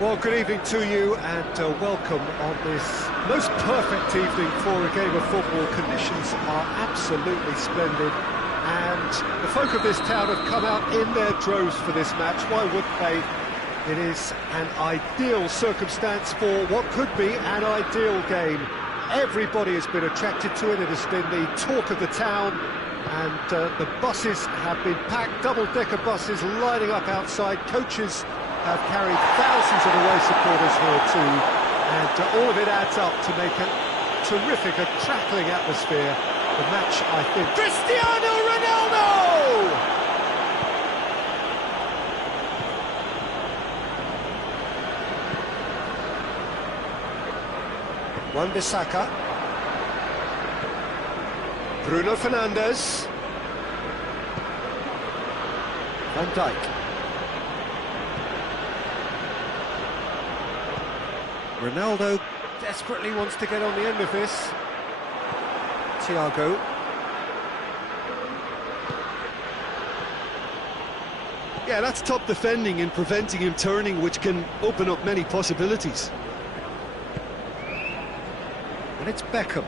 Well, good evening to you and welcome on this most perfect evening for a game of football. Conditions are absolutely splendid and the folk of this town have come out in their droves for this match. Why wouldn't they? It is an ideal circumstance for what could be an ideal game. Everybody has been attracted to it. It has been the talk of the town and the buses have been packed, double-decker buses lining up outside. Coaches have carried thousands of away supporters here too, and all of it adds up to make a terrific, crackling atmosphere. The match, I think... Cristiano Ronaldo! Wan-Bissaka. Bruno Fernandes. Van Dijk. Ronaldo desperately wants to get on the end of this. Thiago. Yeah, that's top defending and preventing him turning, which can open up many possibilities. And it's Beckham.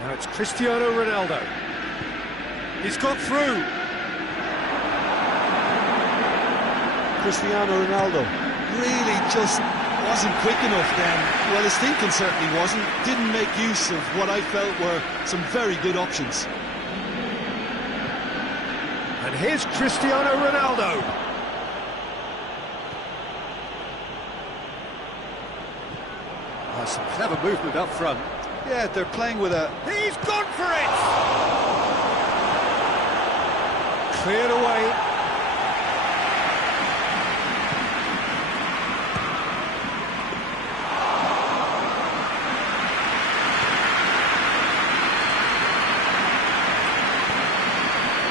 Now it's Cristiano Ronaldo. He's got through. Cristiano Ronaldo really just wasn't quick enough then. Well, his thinking certainly wasn't. Didn't make use of what I felt were some very good options. And here's Cristiano Ronaldo. Oh, some clever movement up front. Yeah, they're playing with a... He's gone for it! Cleared away.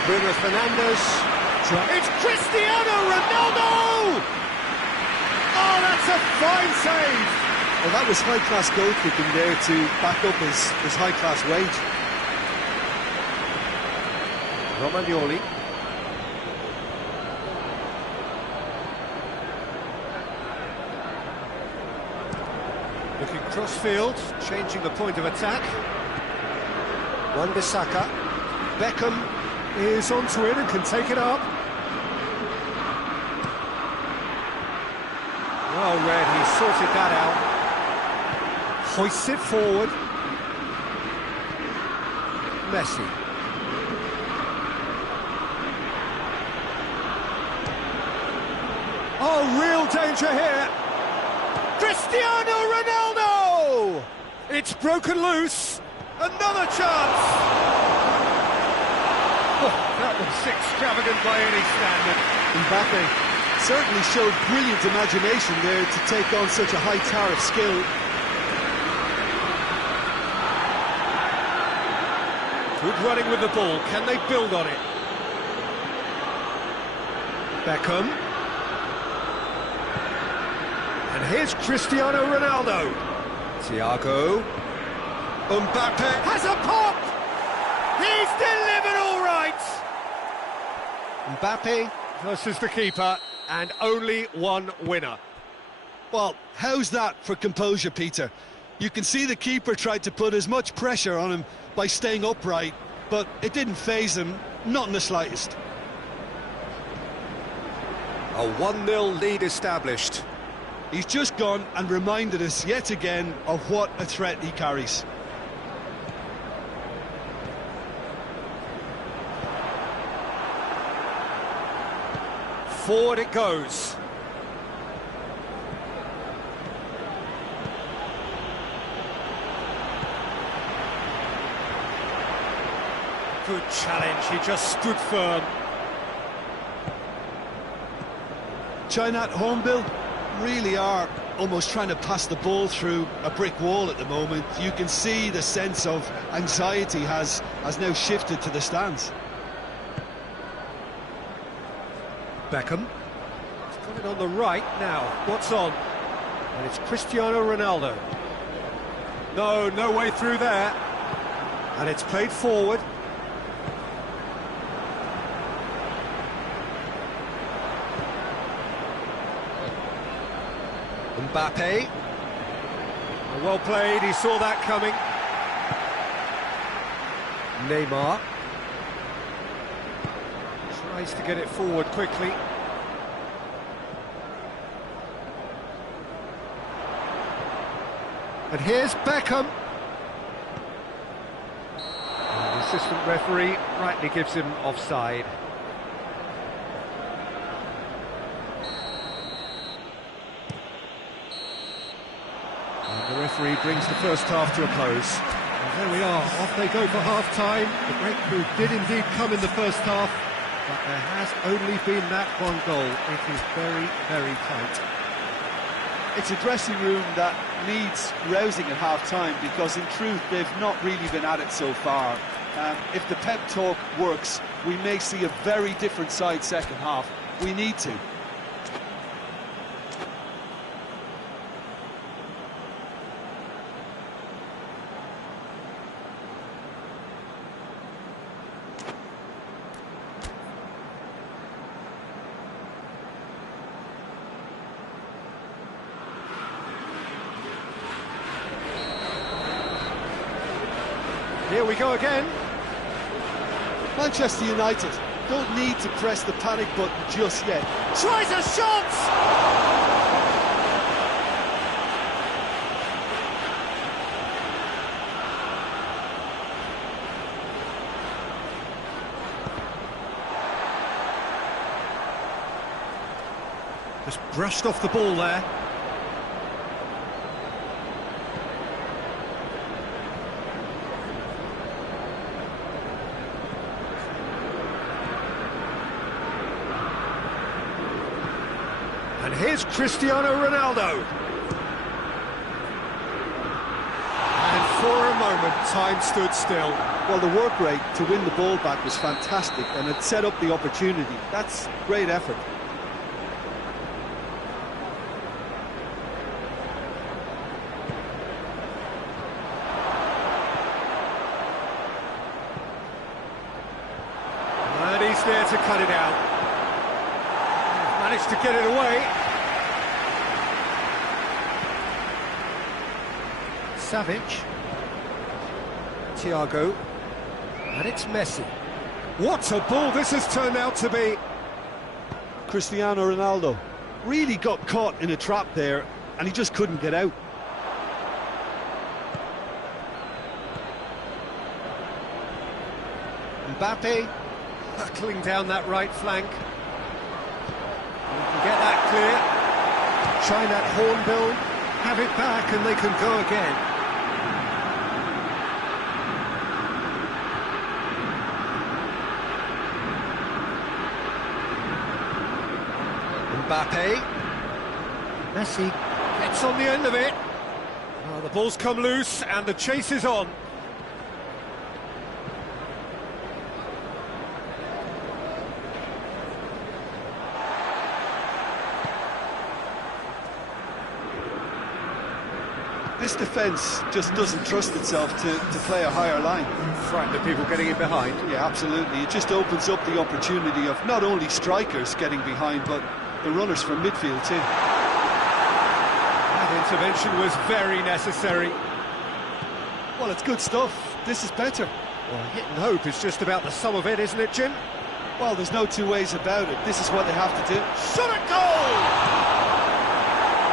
Bruno Fernandes. It's Cristiano Ronaldo! Oh, that's a fine save! Well, that was high-class goalkeeping there to back up his high-class wage. Romagnoli. Looking cross-field, changing the point of attack. Wan-Bissaka. Beckham is onto it and can take it up. Well read, he sorted that out. Hoists it forward. Messi. Oh, real danger here. Cristiano Ronaldo! It's broken loose. Another chance. Oh, that was extravagant by any standard. Mbappe certainly showed brilliant imagination there to take on such a high tower of skill. Good running with the ball. Can they build on it? Beckham. And here's Cristiano Ronaldo. Thiago. Mbappe has a pop! He's delivered all right! Mbappe versus the keeper, and only one winner. Well, how's that for composure, Peter? You can see the keeper tried to put as much pressure on him by staying upright, but it didn't faze him, not in the slightest. A 1-0 lead established. He's just gone and reminded us yet again of what a threat he carries. Forward it goes. Good challenge, he just stood firm. China at home, Bill, really are almost trying to pass the ball through a brick wall at the moment. You can see the sense of anxiety has now shifted to the stands. Beckham. He's got it on the right now. What's on? And it's Cristiano Ronaldo. No way through there. And it's played forward. Mbappe. Well played, he saw that coming. Neymar. Tries to get it forward quickly. And here's Beckham. And the assistant referee rightly gives him offside. And the referee brings the first half to a close. And there we are, off they go for half-time. The breakthrough did indeed come in the first half, but there has only been that one goal. It is very, very tight. It's a dressing room that needs rousing at half-time, because in truth they've not really been at it so far. If the pep talk works, we may see a very different side second half. We need to. Here we go again. Manchester United don't need to press the panic button just yet. Tries a shot! Just brushed off the ball there. And here's Cristiano Ronaldo. And for a moment, time stood still. Well, the work rate to win the ball back was fantastic, and it set up the opportunity. That's great effort. And he's there to cut it out. Managed to get it away. Savic. Thiago. And it's Messi. What a ball this has turned out to be. Cristiano Ronaldo really got caught in a trap there, and he just couldn't get out. Mbappe hurtling down that right flank. You can get that clear. Try that hornbill, have it back, and they can go again. Mbappe. Messi gets on the end of it. Oh, the ball's come loose, and the chase is on. This defence just doesn't trust itself to play a higher line. Frightened of people getting in behind. Yeah, absolutely. It just opens up the opportunity of not only strikers getting behind, but the runners from midfield too. That intervention was very necessary. Well, it's good stuff. This is better. Well, hit and hope is just about the sum of it, isn't it, Jim? Well, there's no two ways about it. This is what they have to do. Shot at goal!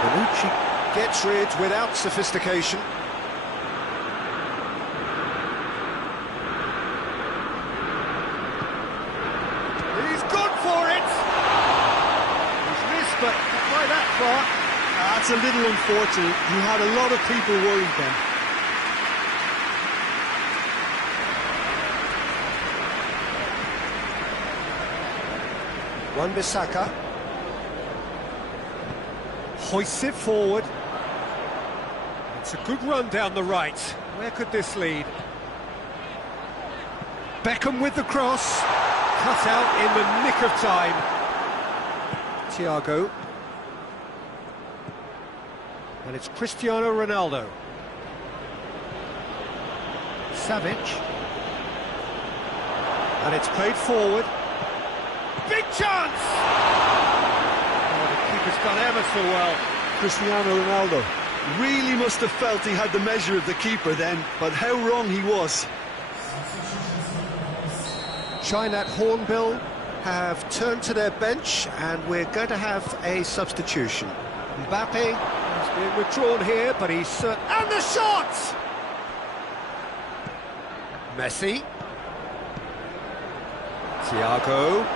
Bonucci gets rid without sophistication. He's gone for it! He's missed, but not by that far. That's a little unfortunate. He had a lot of people worried then. Wan-Bissaka hoists it forward. It's a good run down the right. Where could this lead? Beckham with the cross. Cut out in the nick of time. Thiago. And it's Cristiano Ronaldo. Savic. And it's played forward. Big chance! Oh, the keeper's done ever so well. Cristiano Ronaldo. Really must have felt he had the measure of the keeper then, but how wrong he was. China Hornbill have turned to their bench, and we're going to have a substitution. Mbappe has been withdrawn here, but he's... and the shot! Messi. Thiago.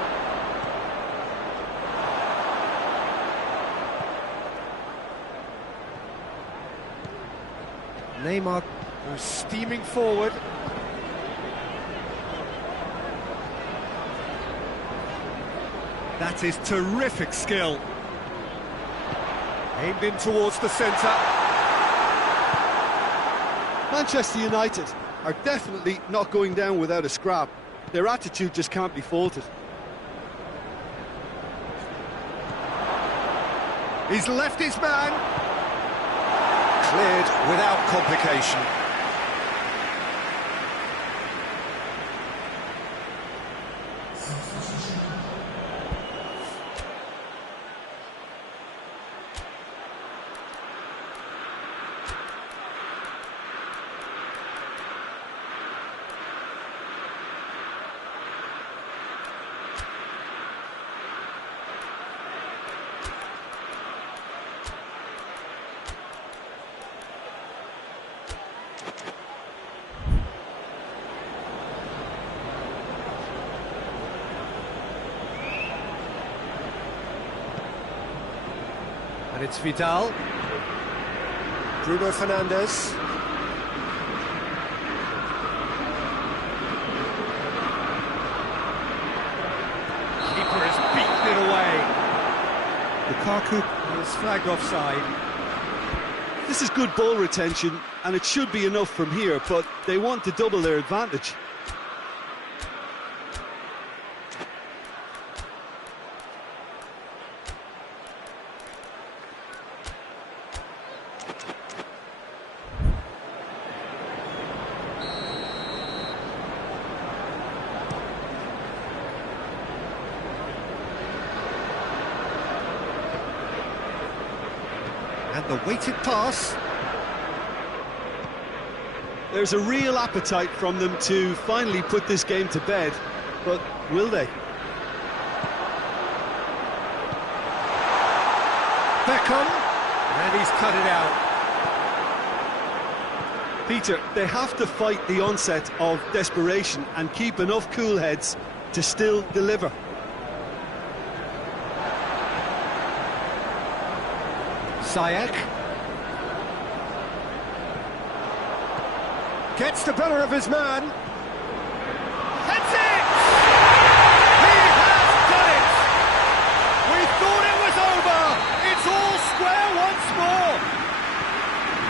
Neymar goes steaming forward. That is terrific skill. Aimed in towards the centre. Manchester United are definitely not going down without a scrap. Their attitude just can't be faulted. He's left his man. Cleared without complication. And it's Vidal. Bruno Fernandes. Keeper has beaten it away. Lukaku is flagged offside. This is good ball retention, and it should be enough from here, but they want to double their advantage. And the weighted pass. There's a real appetite from them to finally put this game to bed, but will they? Beckham, and he's cut it out. Peter, they have to fight the onset of desperation and keep enough cool heads to still deliver. Ziyech gets the better of his man. Heads it! He has done it! We thought it was over! It's all square once more!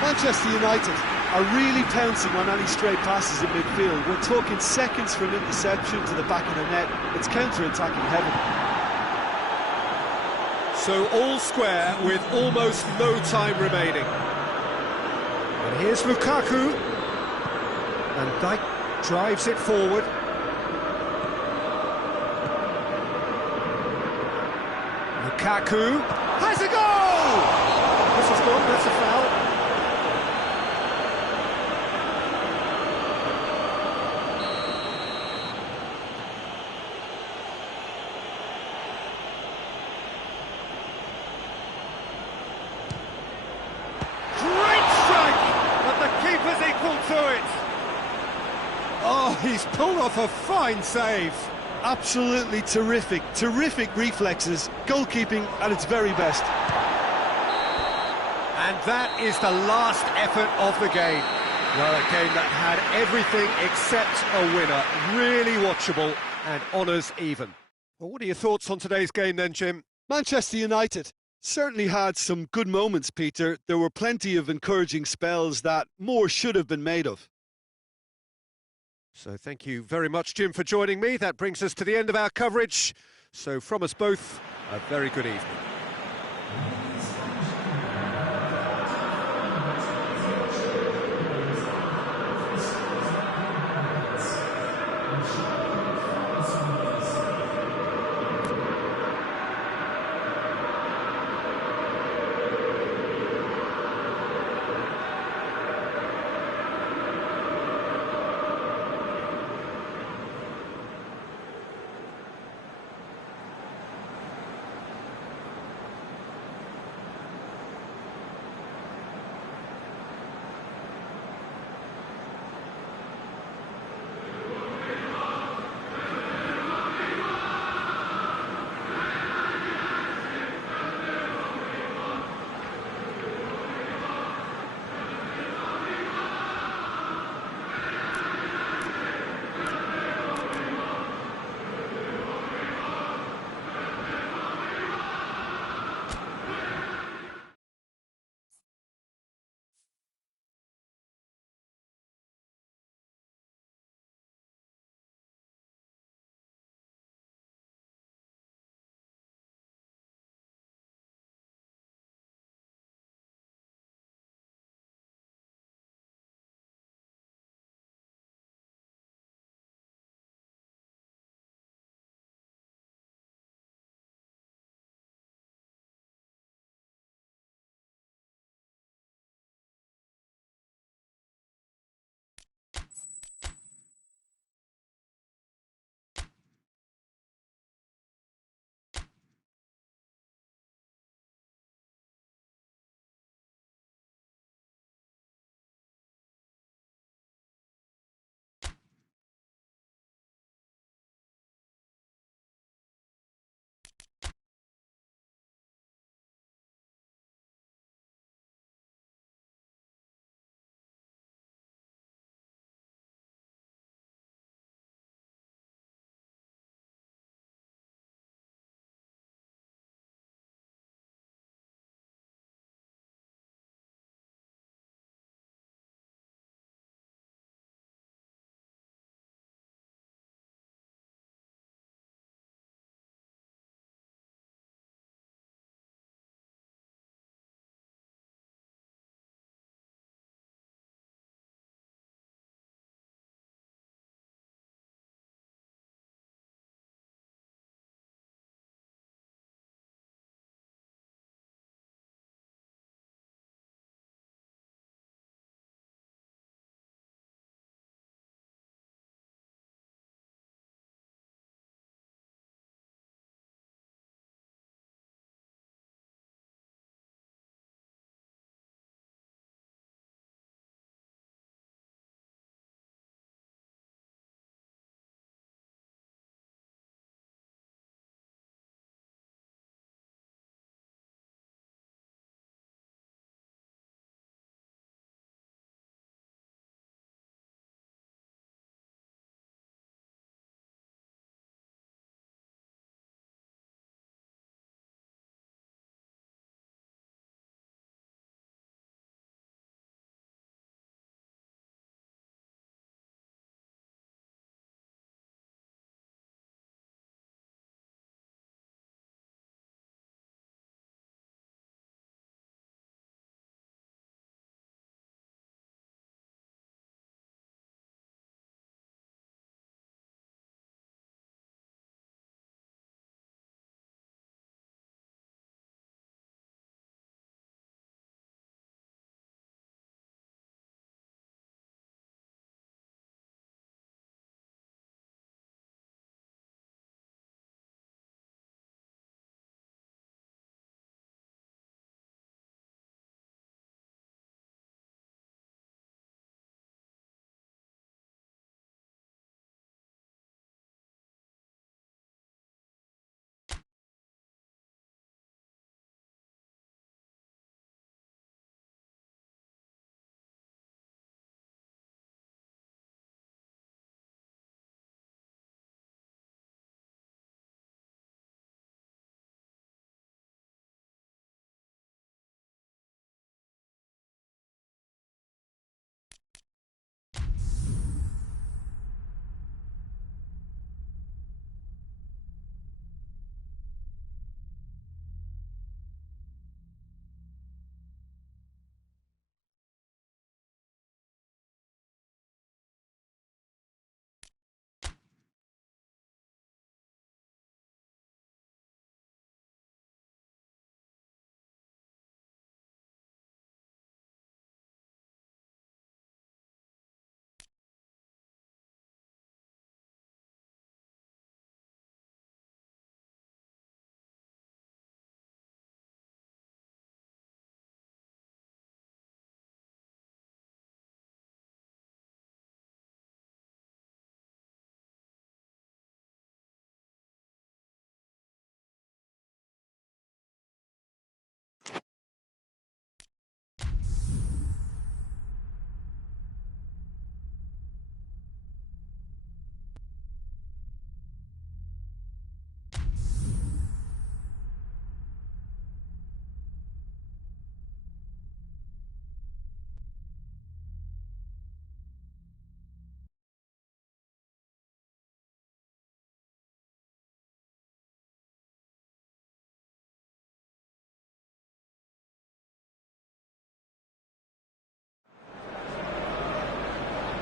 Manchester United are really pouncing on any stray passes in midfield. We're talking seconds from interception to the back of the net. It's counter-attacking heaven. So all square with almost no time remaining. And here's Lukaku. And Dijk drives it forward. Lukaku has a goal! This is gone, that's a foul. To it. Oh, he's pulled off a fine save. Absolutely terrific, terrific reflexes, goalkeeping at its very best. And that is the last effort of the game. Well, a game that had everything except a winner. Really watchable and honours even. Well, what are your thoughts on today's game then, Jim? Manchester United certainly had some good moments, Peter. There were plenty of encouraging spells that more should have been made of. So thank you very much, Jim, for joining me. That brings us to the end of our coverage. So from us both, a very good evening.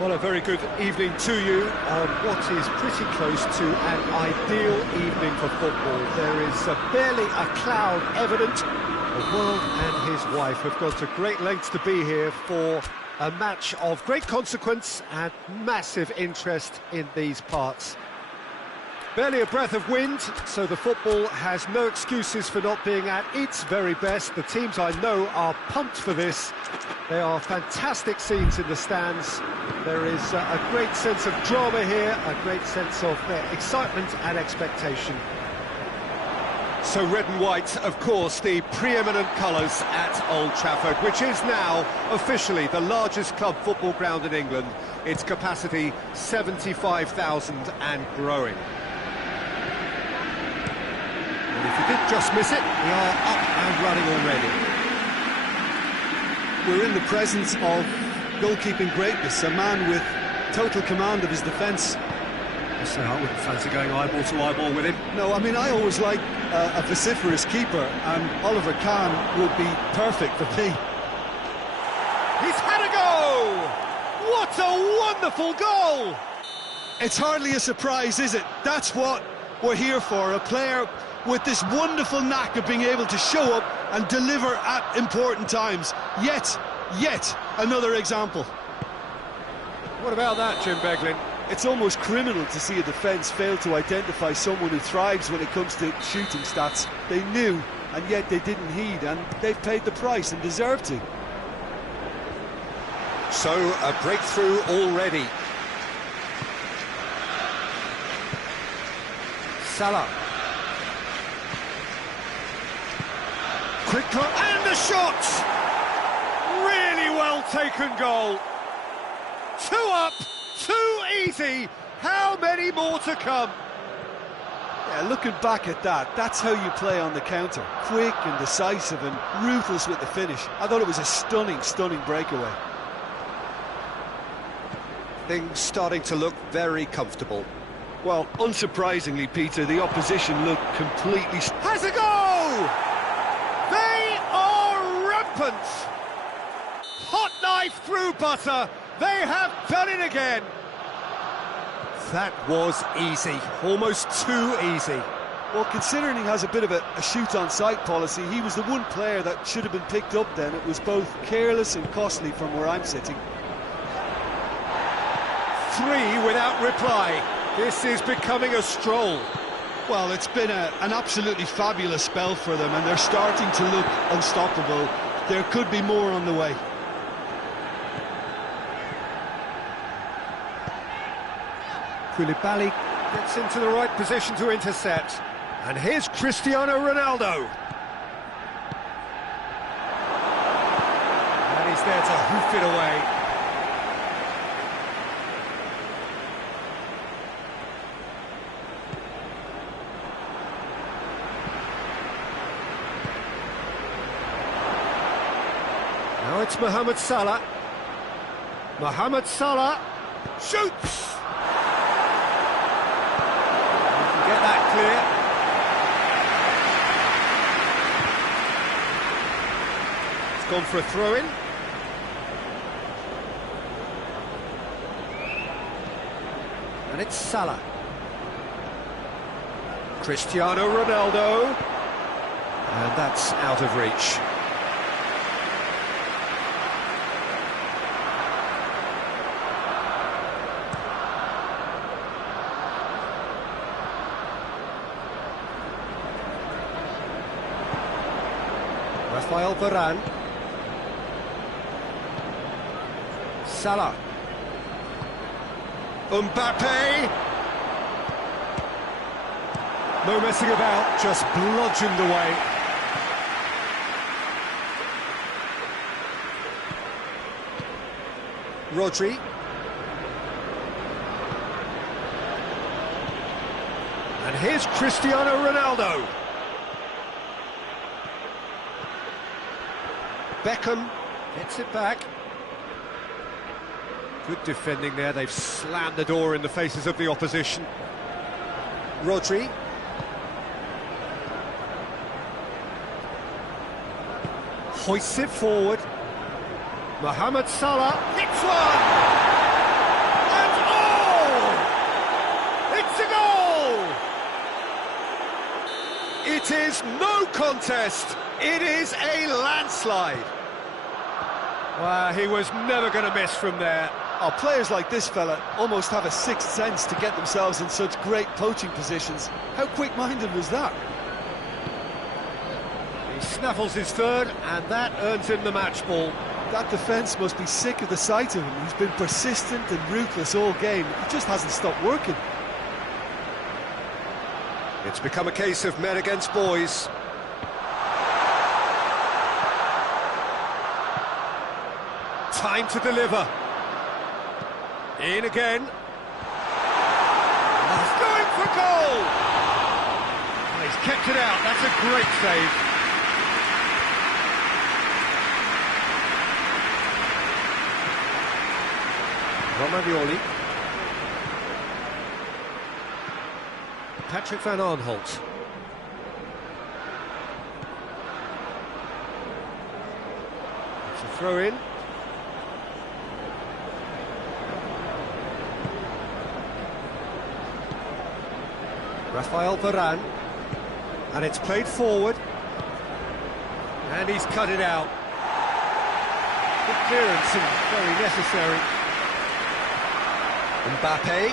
Well, a very good evening to you on what is pretty close to an ideal evening for football. There is barely a cloud evident. The world and his wife have gone to great lengths to be here for a match of great consequence and massive interest in these parts. Barely a breath of wind, so the football has no excuses for not being at its very best. The teams I know are pumped for this. They are fantastic scenes in the stands. There is a great sense of drama here, a great sense of excitement and expectation. So red and white, of course, the preeminent colours at Old Trafford, which is now officially the largest club football ground in England. Its capacity 75,000 and growing. And if you did just miss it, we are up and running already. We're in the presence of goalkeeping greatness, a man with total command of his defence. I say I wouldn't fancy going eyeball to eyeball with him. No, I mean, I always like a vociferous keeper, and Oliver Kahn would be perfect for me. He's had a go! What a wonderful goal! It's hardly a surprise, is it? That's what we're here for, a player with this wonderful knack of being able to show up and deliver at important times. Yet another example. What about that, Jim Beglin? It's almost criminal to see a defence fail to identify someone who thrives when it comes to shooting stats. They knew, and yet they didn't heed, and they've paid the price and deserve to. So, a breakthrough already. Salah. Quick cut, and the shot! Really well taken goal. 2 up, 2 easy. How many more to come? Yeah, looking back at that, that's how you play on the counter. Quick and decisive and ruthless with the finish. I thought it was a stunning breakaway. Things starting to look very comfortable. Well, unsurprisingly, Peter, the opposition looked completely... Has a go! They are rampant! Hot knife through butter. They have done it again. That was easy, almost too easy. Well, considering he has a bit of a shoot-on-sight policy, he was the one player that should have been picked up then. It was both careless and costly from where I'm sitting. 3 without reply. This is becoming a stroll. Well, it's been an absolutely fabulous spell for them, and they're starting to look unstoppable. There could be more on the way. Koulibaly gets into the right position to intercept. And here's Cristiano Ronaldo. And he's there to hoof it away. Now it's Mohamed Salah. Mohamed Salah shoots! Get that clear. It's gone for a throw-in. And it's Salah. Cristiano Ronaldo. And that's out of reach. Rafael Varane. Salah. Mbappe. No messing about, just bludgeoned away. Rodri. And here's Cristiano Ronaldo. Beckham gets it back. Good defending there, they've slammed the door in the faces of the opposition. Rodri. Hoists it forward. Mohamed Salah hits one! It is no contest. It is a landslide. Well, he was never going to miss from there. Oh, players like this fella almost have a sixth sense to get themselves in such great poaching positions. How quick-minded was that? He snaffles his third, and that earns him the match ball. That defence must be sick of the sight of him. He's been persistent and ruthless all game. He just hasn't stopped working. It's become a case of men against boys. Time to deliver. In again. He's going for goal! Oh, he's kept it out, that's a great save. Romagnoli. Patrick van Aanholt. It's a throw in. Rafael Varane, and it's played forward, and he's cut it out. Good clearance and very necessary. Mbappe.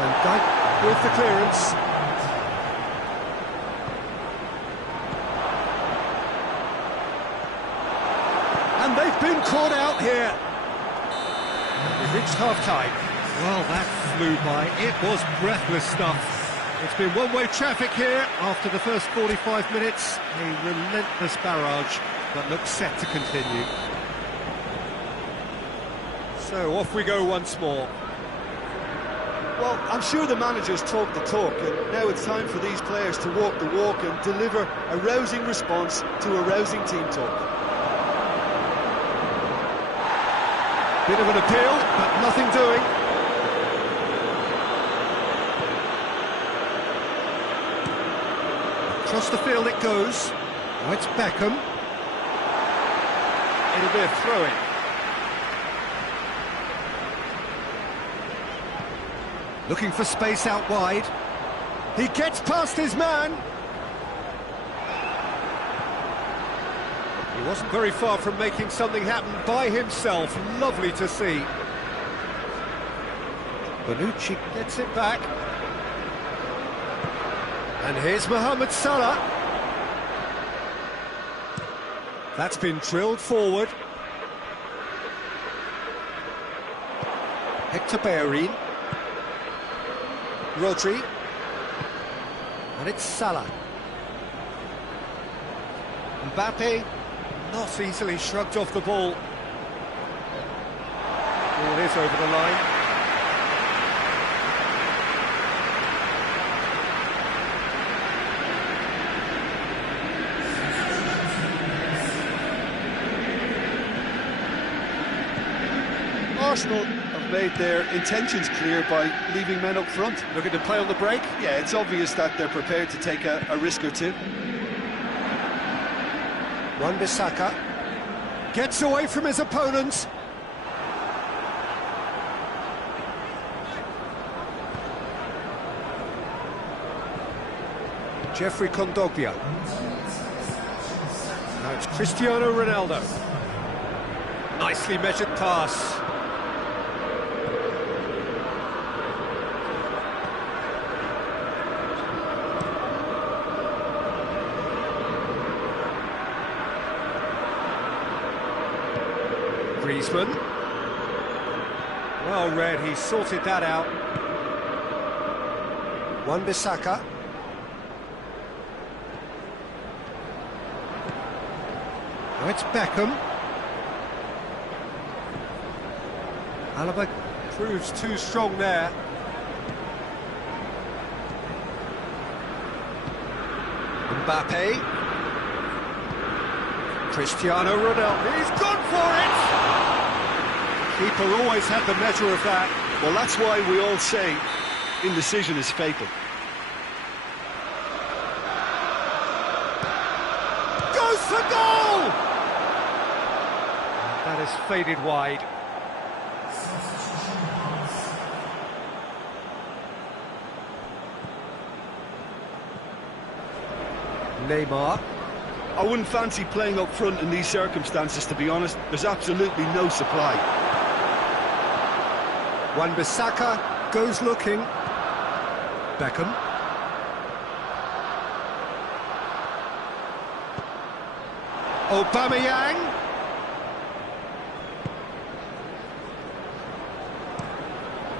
And Dijk with the clearance. And they've been caught out here. We've reached half-time. Well, that flew by. It was breathless stuff. It's been one-way traffic here after the first 45 minutes. A relentless barrage that looks set to continue. So off we go once more. Well, I'm sure the managers talk the talk, and now it's time for these players to walk the walk and deliver a rousing response to a rousing team talk. Bit of an appeal, but nothing doing. Across the field it goes. Now it's Beckham. It'll be a throw-in. Looking for space out wide. He gets past his man. He wasn't very far from making something happen by himself. Lovely to see. Bonucci gets it back. And here's Mohamed Salah. That's been drilled forward. Hector Bellerin. Rodri. And it's Salah. Mbappe. Not easily shrugged off the ball. Ball is over the line. Arsenal have made their intentions clear by leaving men up front. Looking to play on the break? Yeah, it's obvious that they're prepared to take a risk or two. Wan-Bissaka gets away from his opponents. Jeffrey Kondogbia. Now it's Cristiano Ronaldo. Nicely measured pass. Griezmann. Well read, he sorted that out. Wan-Bissaka. Now it's Beckham. Alaba proves too strong there. Mbappe. Cristiano Ronaldo. He's gone for it! Keeper always had the measure of that. Well, that's why we all say indecision is fatal. Goes for goal! That is faded wide. Neymar. I wouldn't fancy playing up front in these circumstances, to be honest. There's absolutely no supply. Wan-Bissaka goes looking. Beckham. Aubameyang.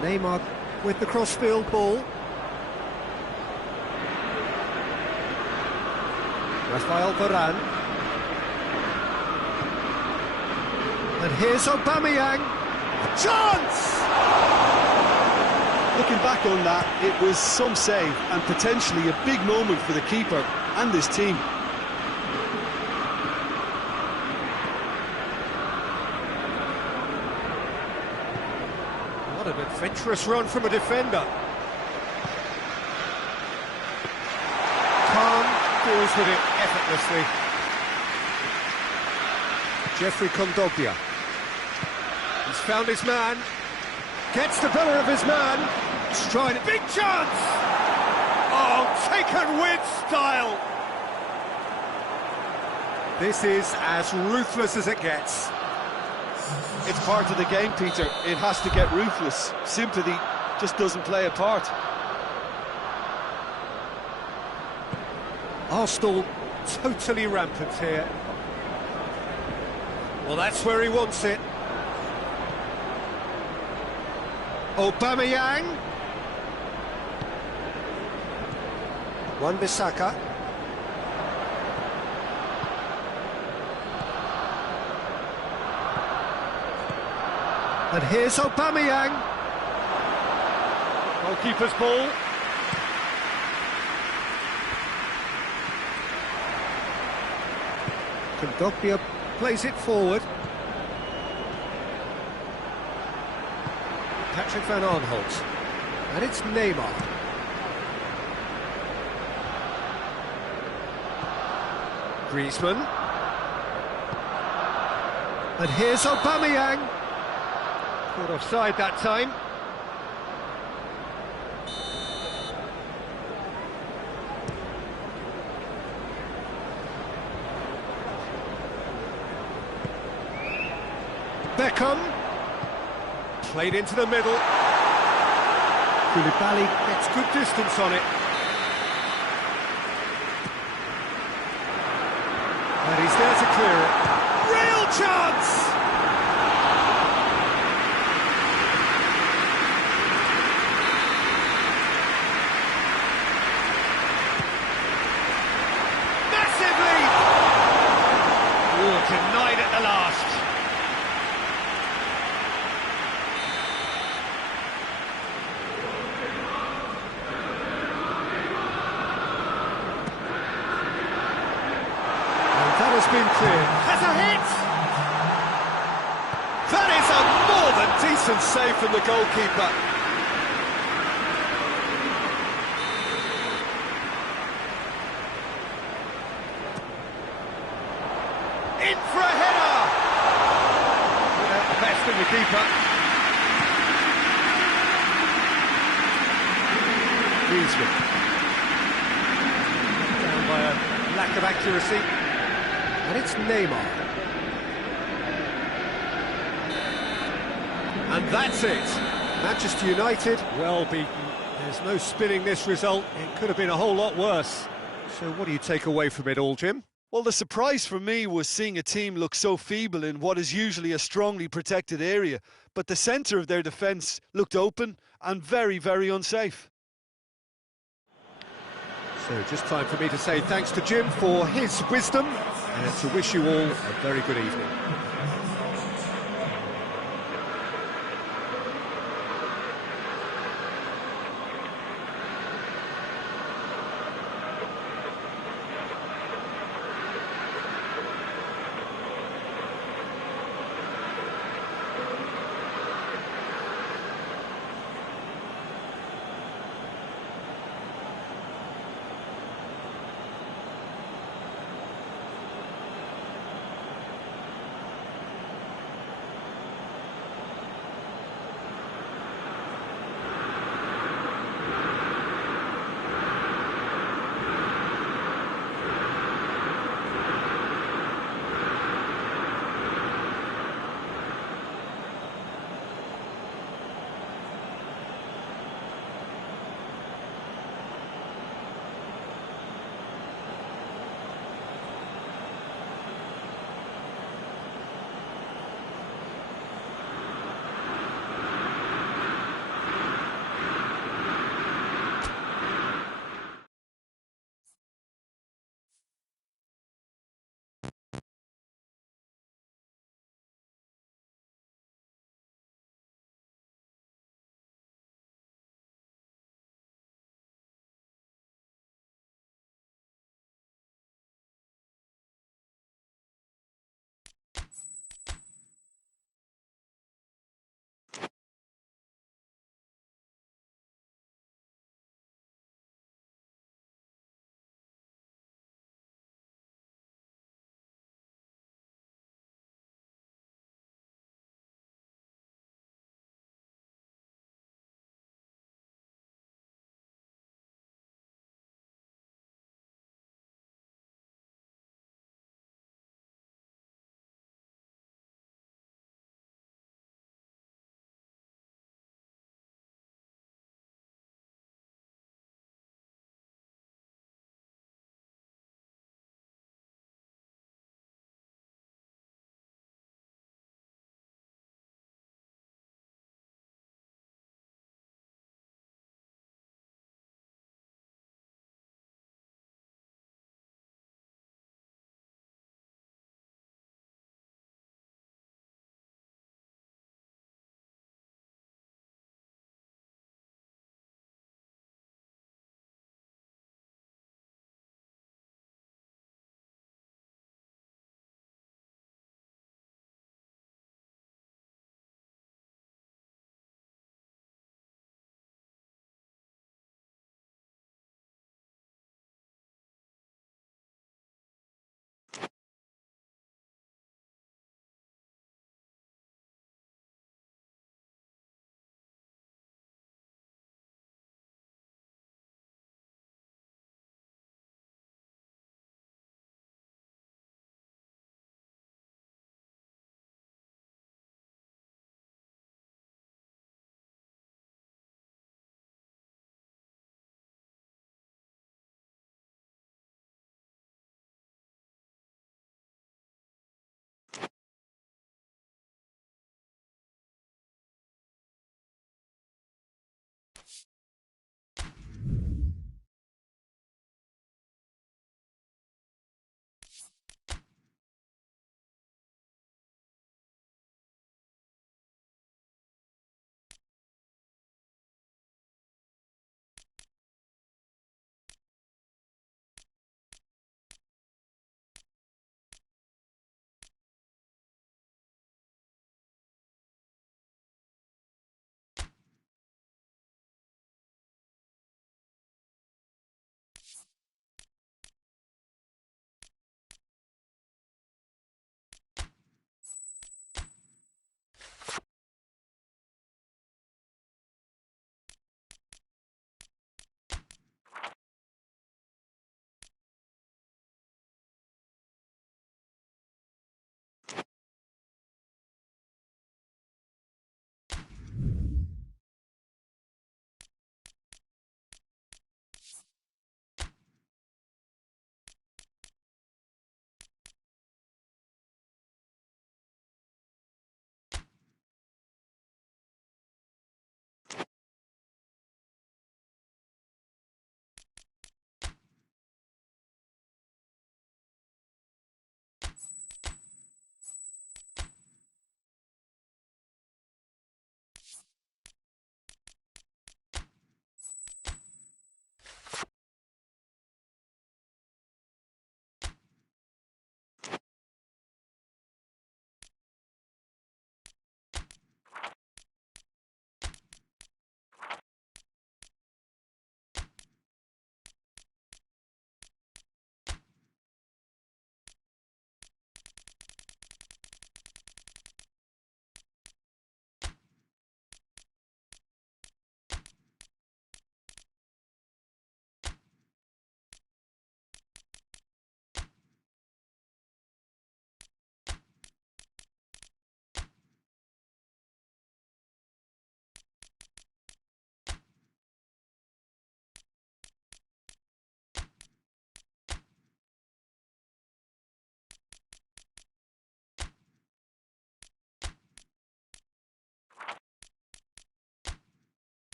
Neymar with the crossfield ball. Rafael Varane. And here's Aubameyang. A chance! Looking back on that, it was some save and potentially a big moment for the keeper and his team. What an adventurous run from a defender. Calm, deals with it effortlessly. Jeffrey Kondogbia. He's found his man. Gets the better of his man. Stride. Big chance! Oh, taken with style. This is as ruthless as it gets. It's part of the game, Peter. It has to get ruthless. Sympathy just doesn't play a part. Arsenal totally rampant here. Well, that's where he wants it. Aubameyang. Wan-Bissaka. And here's Aubameyang. Goalkeeper's ball. Kondogbia plays it forward. Patrick Van Aanholt. And it's Neymar. Griezmann. And here's Aubameyang. Caught offside that time. Beckham. Played into the middle. Koulibaly gets good distance on it. And he's there to clear it. Real chance! Massive lead! Oh, denied at the last. That has been cleared. Has a hit! That is a more than decent save from the goalkeeper. In for a header! Without the best of the keeper. Griezmann. Down by a lack of accuracy. And it's Neymar. And that's it. Manchester United, well beaten. There's no spinning this result. It could have been a whole lot worse. So what do you take away from it all, Jim? Well, the surprise for me was seeing a team look so feeble in what is usually a strongly protected area. But the centre of their defence looked open and very, very unsafe. So just time for me to say thanks to Jim for his wisdom and to wish you all a very good evening.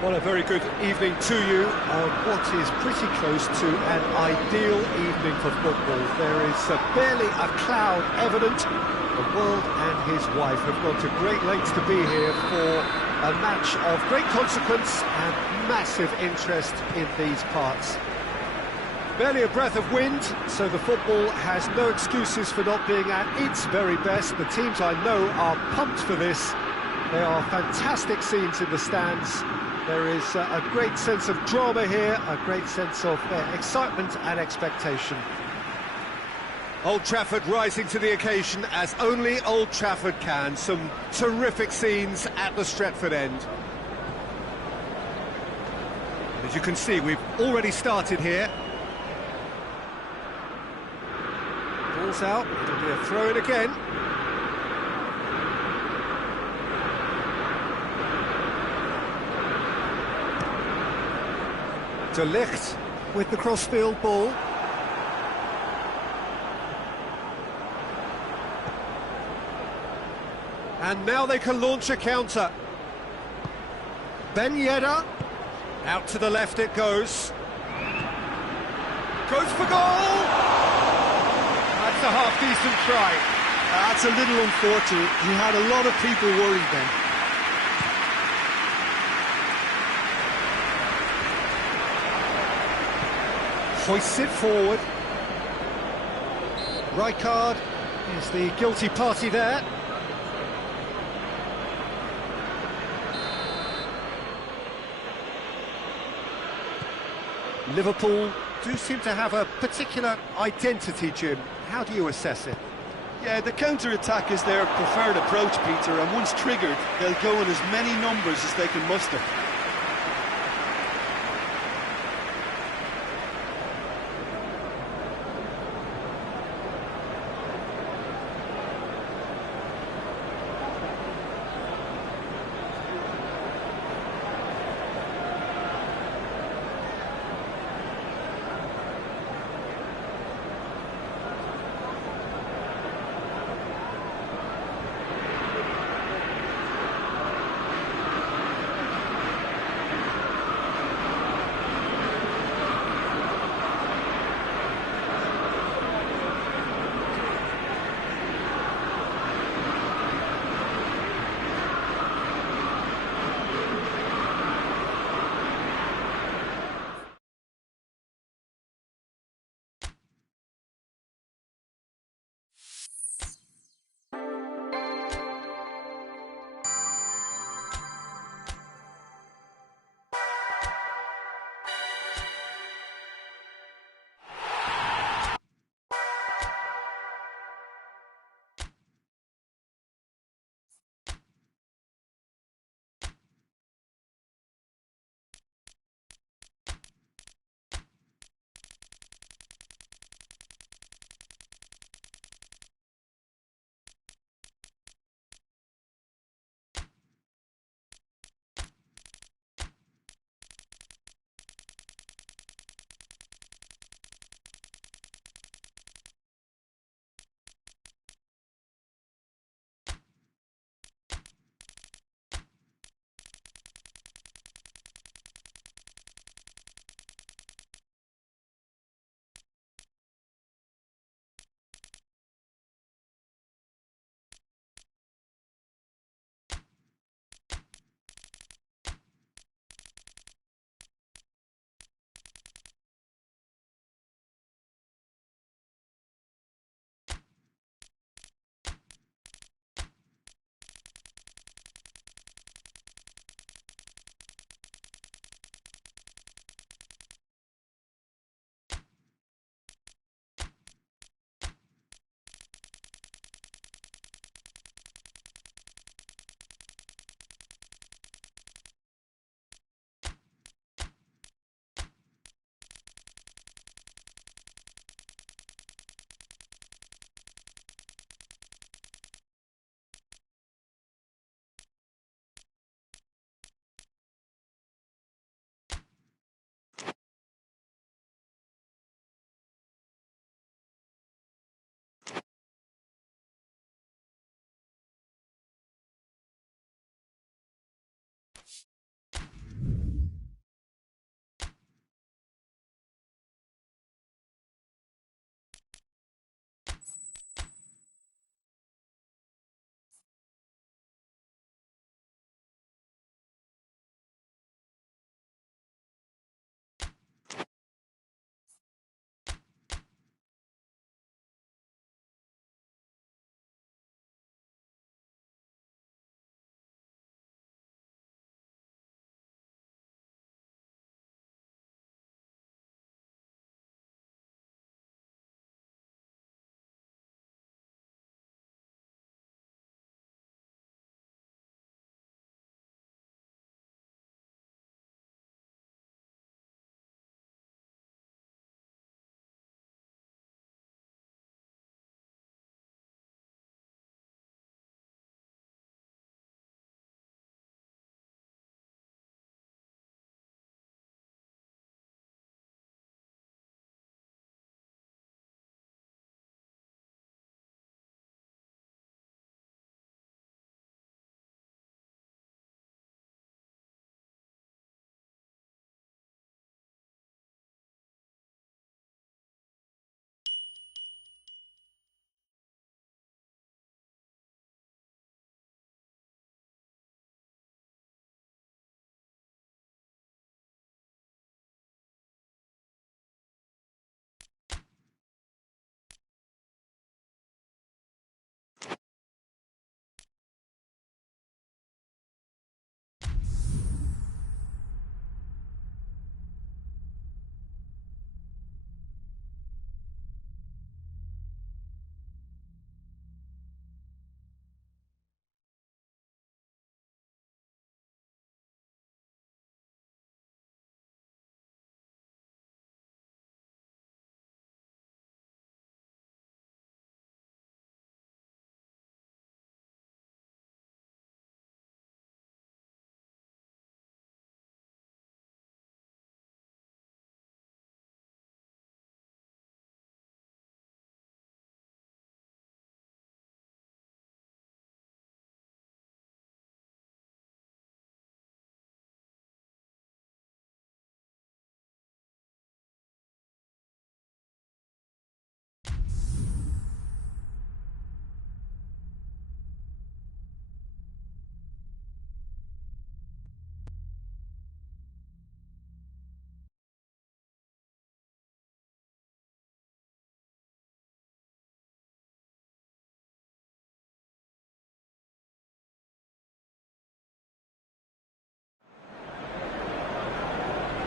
Well, a very good evening to you on what is pretty close to an ideal evening for football. There is barely a cloud evident. The world and his wife have gone to great lengths to be here for a match of great consequence and massive interest in these parts. Barely a breath of wind, so the football has no excuses for not being at its very best. The teams I know are pumped for this. There are fantastic scenes in the stands. There is a great sense of drama here, a great sense of excitement and expectation. Old Trafford rising to the occasion as only Old Trafford can. Some terrific scenes at the Stretford end. As you can see, we've already started here. Ball's out, it'll be a throw-in again. De Ligt with the crossfield ball. And now they can launch a counter. Ben Yedder, out to the left it goes. Goes for goal! That's a half-decent try. That's a little unfortunate. He had a lot of people worried then. Hoists it forward. Rijkaard is the guilty party there. Liverpool do seem to have a particular identity, Jim. How do you assess it? Yeah, the counter-attack is their preferred approach, Peter, and once triggered, they'll go in as many numbers as they can muster.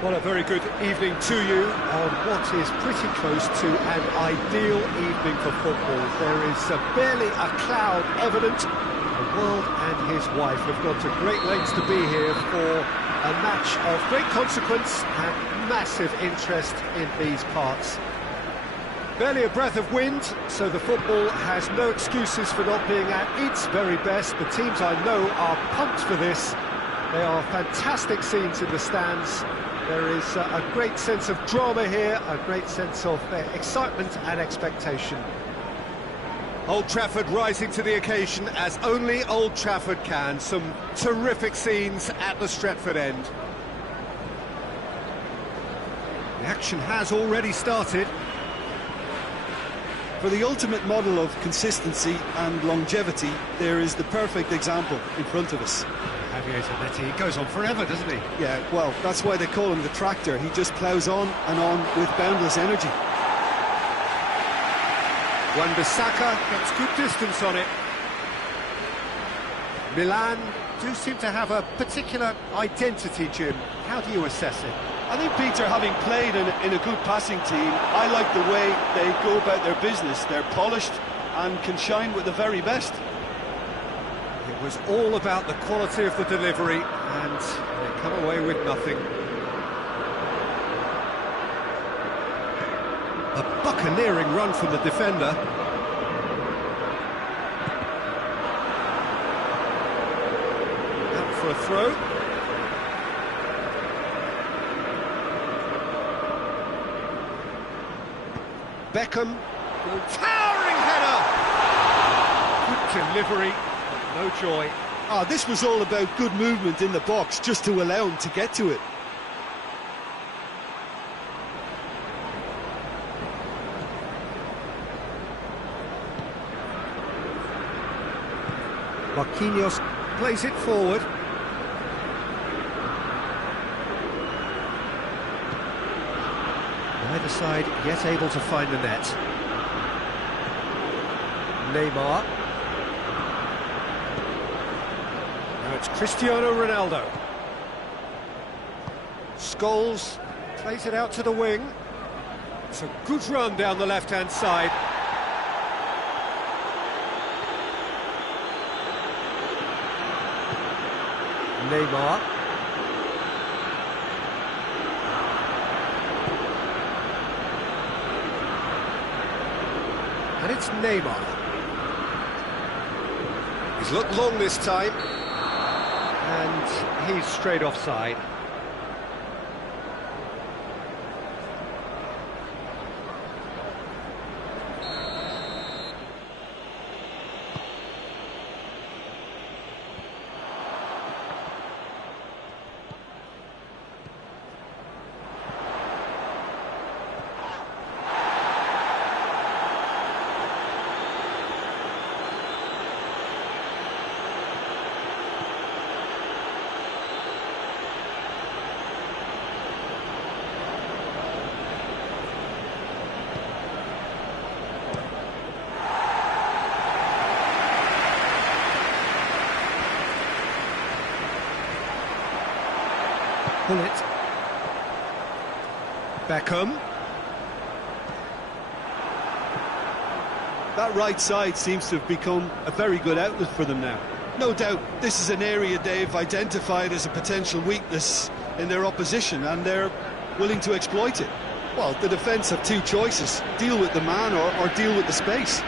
Well, a very good evening to you on what is pretty close to an ideal evening for football. There is barely a cloud evident. The world and his wife have gone to great lengths to be here for a match of great consequence and massive interest in these parts. Barely a breath of wind, so the football has no excuses for not being at its very best. The teams I know are pumped for this. They are fantastic scenes in the stands. There is a great sense of drama here, a great sense of excitement and expectation. Old Trafford rising to the occasion as only Old Trafford can. Some terrific scenes at the Stretford end. The action has already started. For the ultimate model of consistency and longevity, there is the perfect example in front of us. Javier Zanetti, he goes on forever, doesn't he? Yeah, well, that's why they call him the tractor. He just ploughs on and on with boundless energy. Wan-Bissaka gets good distance on it. Milan do seem to have a particular identity, Jim. How do you assess it? I think, Peter, having played in a good passing team, I like the way they go about their business. They're polished and can shine with the very best. It was all about the quality of the delivery, and they come away with nothing. A buccaneering run from the defender. Out for a throw. Beckham, towering header! Good delivery, but no joy. This was all about good movement in the box, just to allow him to get to it. Marquinhos plays it forward. Neither side yet able to find the net. Neymar. Now it's Cristiano Ronaldo. Scholes plays it out to the wing. It's a good run down the left-hand side. Neymar. And it's Neymar. He's looked long this time. And he's straight offside. Pull it. Beckham. That right side seems to have become a very good outlet for them now. No doubt this is an area they've identified as a potential weakness in their opposition, and they're willing to exploit it. Well, the defence have two choices: deal with the man or deal with the space.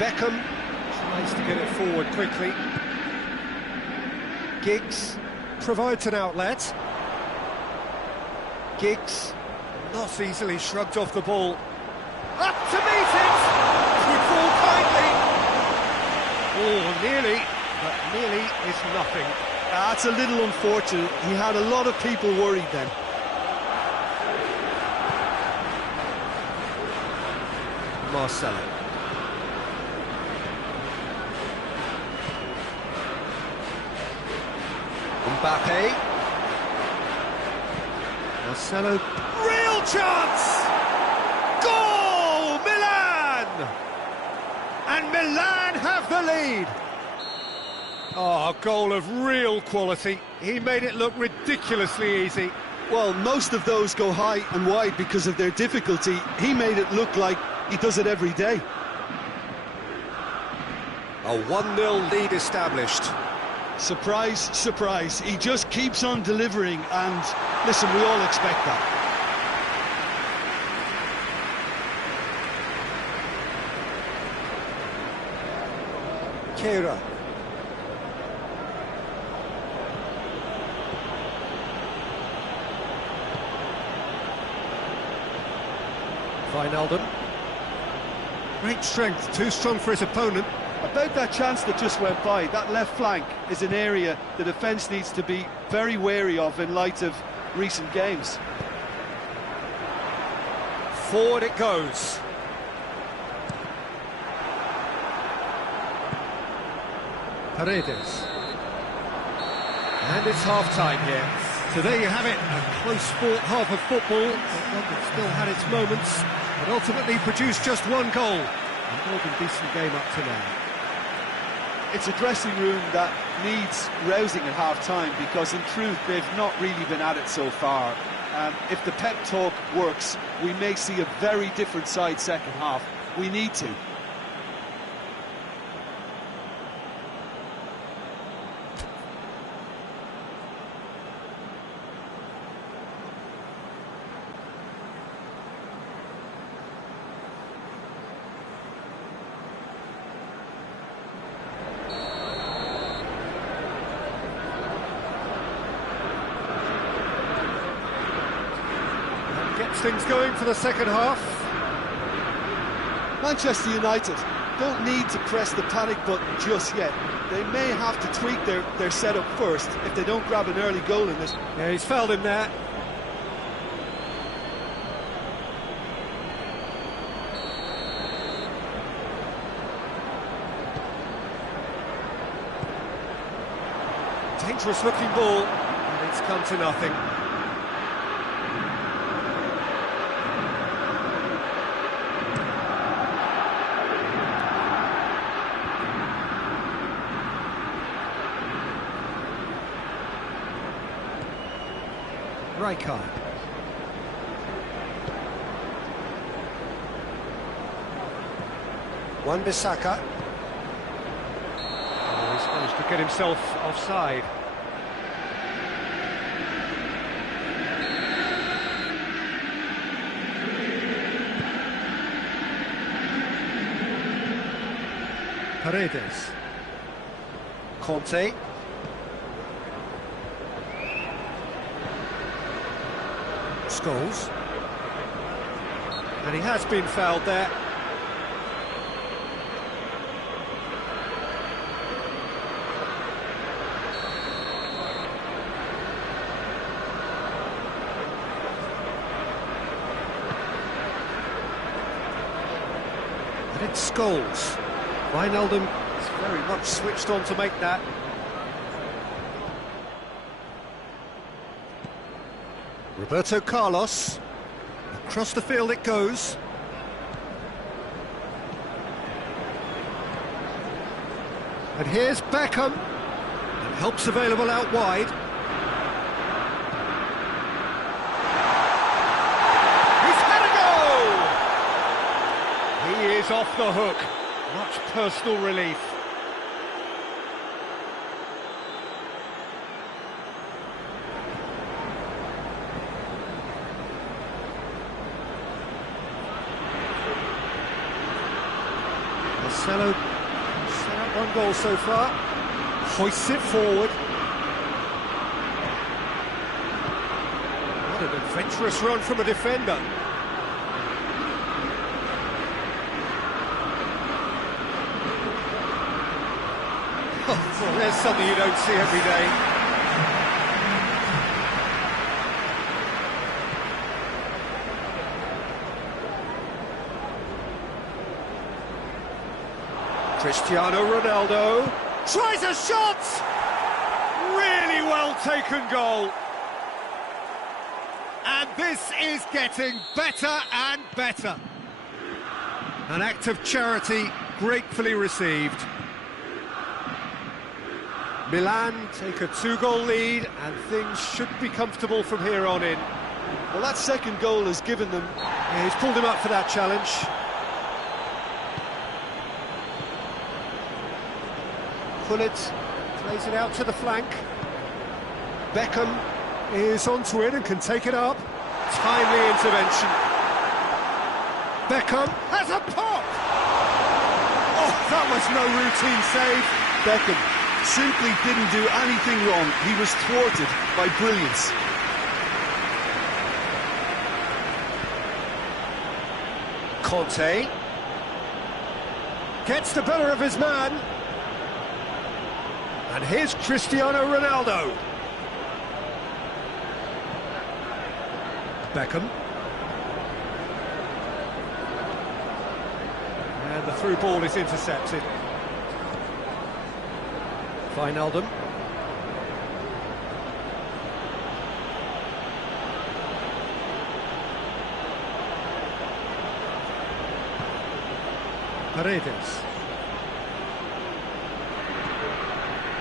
Beckham tries to get it forward quickly. Giggs provides an outlet. Giggs not easily shrugged off the ball. Up to meet it! Good ball kindly. Oh, nearly, but nearly is nothing. That's a little unfortunate. He had a lot of people worried then. Marcelo. Mbappe. Marcelo, real chance! and Milan have the lead. Oh, a goal of real quality. He made it look ridiculously easy. Well, most of those go high and wide because of their difficulty. He made it look like he does it every day. A 1-0 lead established. Surprise, surprise. He just keeps on delivering, and listen, we all expect that. Kehrer. Wijnaldum. Great strength, too strong for his opponent. About that chance that just went by, that left flank is an area the defence needs to be very wary of in light of recent games. Forward it goes. Paredes. And it's half-time here. So there you have it, a close-fought half of football, but one that still had its moments, but ultimately produced just one goal. A more than decent game up to now. It's a dressing room that needs rousing at half-time, because in truth they've not really been at it so far. If the pep talk works, we may see a very different side second half. We need to. Gets things going for the second half. Manchester United don't need to press the panic button just yet. They may have to tweak their setup first if they don't grab an early goal in this. Yeah, he's fouled him there. Dangerous looking ball, and it's come to nothing. Rijkaard. Wan-Bissaka. Oh, he's managed to get himself offside. Paredes. Conte. Scholes. And he has been fouled there. And it's Scholes. Wijnaldum is very much switched on to make that. Roberto Carlos, across the field it goes. And here's Beckham, and help's available out wide. He's had a goal! He is off the hook, much personal relief. Marcelo set up one goal so far, hoists it forward. What an adventurous run from a defender. Well, there's something you don't see every day. Cristiano Ronaldo tries a shot! Really well taken goal. And this is getting better and better. An act of charity gratefully received. Milan take a 2-goal lead, and things should be comfortable from here on in. Well, that second goal has given them... Yeah, he's pulled him up for that challenge. Pullet plays it out to the flank. Beckham is onto it and can take it up. Timely intervention. Beckham has a pop! Oh, that was no routine save. Beckham simply didn't do anything wrong. He was thwarted by brilliance. Conte gets the better of his man. And here's Cristiano Ronaldo. Beckham. And the through ball is intercepted. Wijnaldum. Paredes.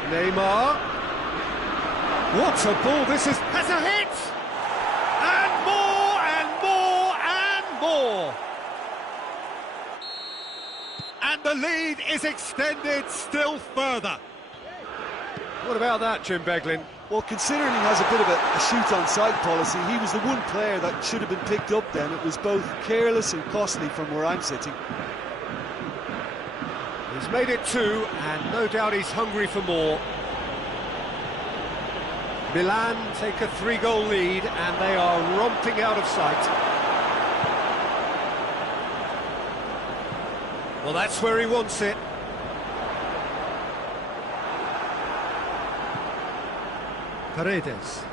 Neymar. What a ball this is! Has a hit! And more, and more, and more! And the lead is extended still further. What about that, Jim Beglin? Well, considering he has a bit of a shoot-on-sight policy, he was the one player that should have been picked up then. It was both careless and costly from where I'm sitting. He's made it 2, and no doubt he's hungry for more. Milan take a 3-goal lead, and they are romping out of sight. Well, that's where he wants it. Paredes.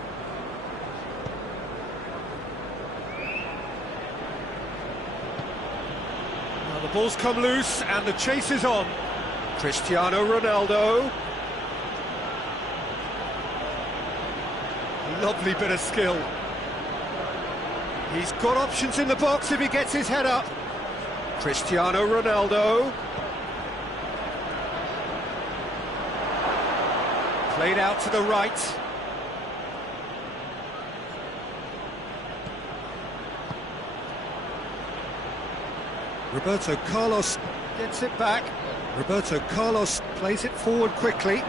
Now the ball's come loose and the chase is on. Cristiano Ronaldo. Lovely bit of skill. He's got options in the box if he gets his head up. Cristiano Ronaldo. Played out to the right. Roberto Carlos gets it back. Roberto Carlos plays it forward quickly.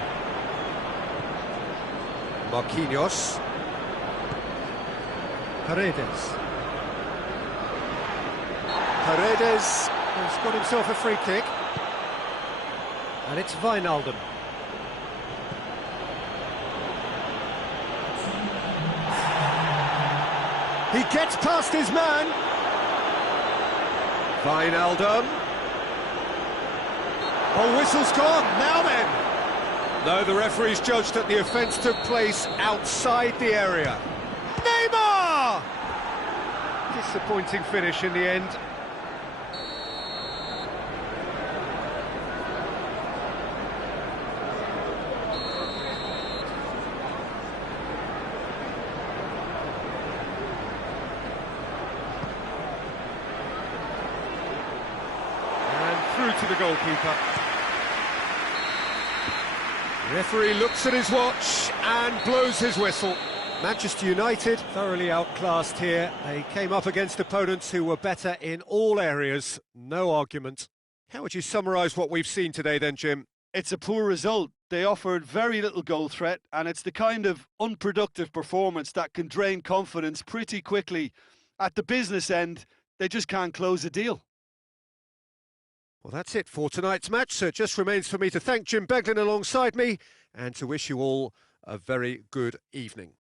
Marquinhos. Paredes. Paredes has got himself a free kick. And it's Wijnaldum. He gets past his man. Wijnaldum. Oh, whistle's gone. Now then. No, the referee's judged that the offence took place outside the area. Neymar! Disappointing finish in the end. Through to the goalkeeper. The referee looks at his watch and blows his whistle. Manchester United thoroughly outclassed here. They came up against opponents who were better in all areas. No argument. How would you summarise what we've seen today then, Jim? It's a poor result. They offered very little goal threat, and it's the kind of unproductive performance that can drain confidence pretty quickly. At the business end, they just can't close a deal. Well, that's it for tonight's match, so it just remains for me to thank Jim Beglin alongside me and to wish you all a very good evening.